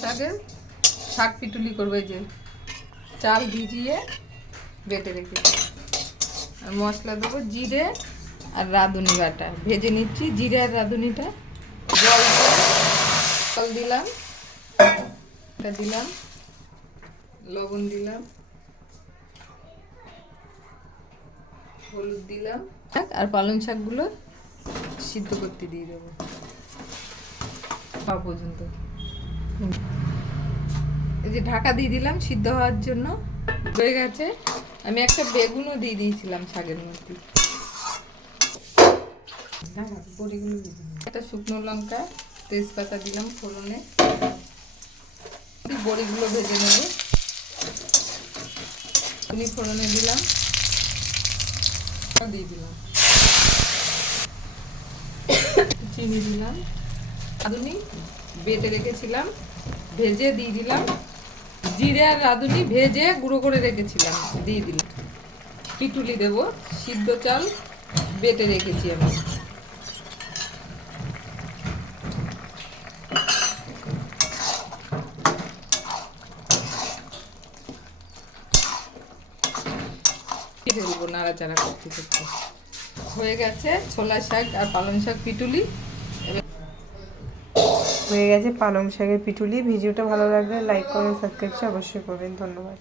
শাকের শাক পিটুলি করবে, যে চাল ভিজিয়ে বেটে রেখেছি। আর মশলা দেবো জিরে আর রাঁধুনি বাটা, ভেজে নিচ্ছি জিরে আর রাঁধুনিটা। জল দিলাম, দিলাম লবণ, দিলাম হলুদ, দিলাম আর পালং শাকগুলো সিদ্ধ করতে দিয়ে দেবো খাওয়া পর্যন্ত। এই যে ঢাকা দিয়ে দিলাম সিদ্ধ হওয়ার জন্য, হয়ে গেছে। আমি একটা বেগুনও দিয়ে দিয়েছিলাম শাকের মধ্যে। একটা শুকনো লঙ্কা, তেজপাতা দিলাম ফোড়নে, বড়িগুলো ভেজে নেব। ফোড়নে দিলাম, দিয়ে দিলাম চিনি, দিলাম রাঁধুনি বেটে রেখেছিলাম ভেজে দিয়ে দিলাম, জিরে আর রাঁধুনি ভেজে গুঁড়ো করে রেখেছিলাম দিয়ে দিলাম। পিটুলি দেব, সিদ্ধ চাল বেটে রেখেছি আমি। দেবো নাড়াচাড়া করতে করতে। হয়ে গেছে ছোলা শাক আর পালং শাক পিটুলি। হয়ে গেছে পালং শাকের পিটুলি। ভিডিওটা ভালো লাগলে লাইক করে সাবস্ক্রাইব অবশ্যই করবেন। ধন্যবাদ।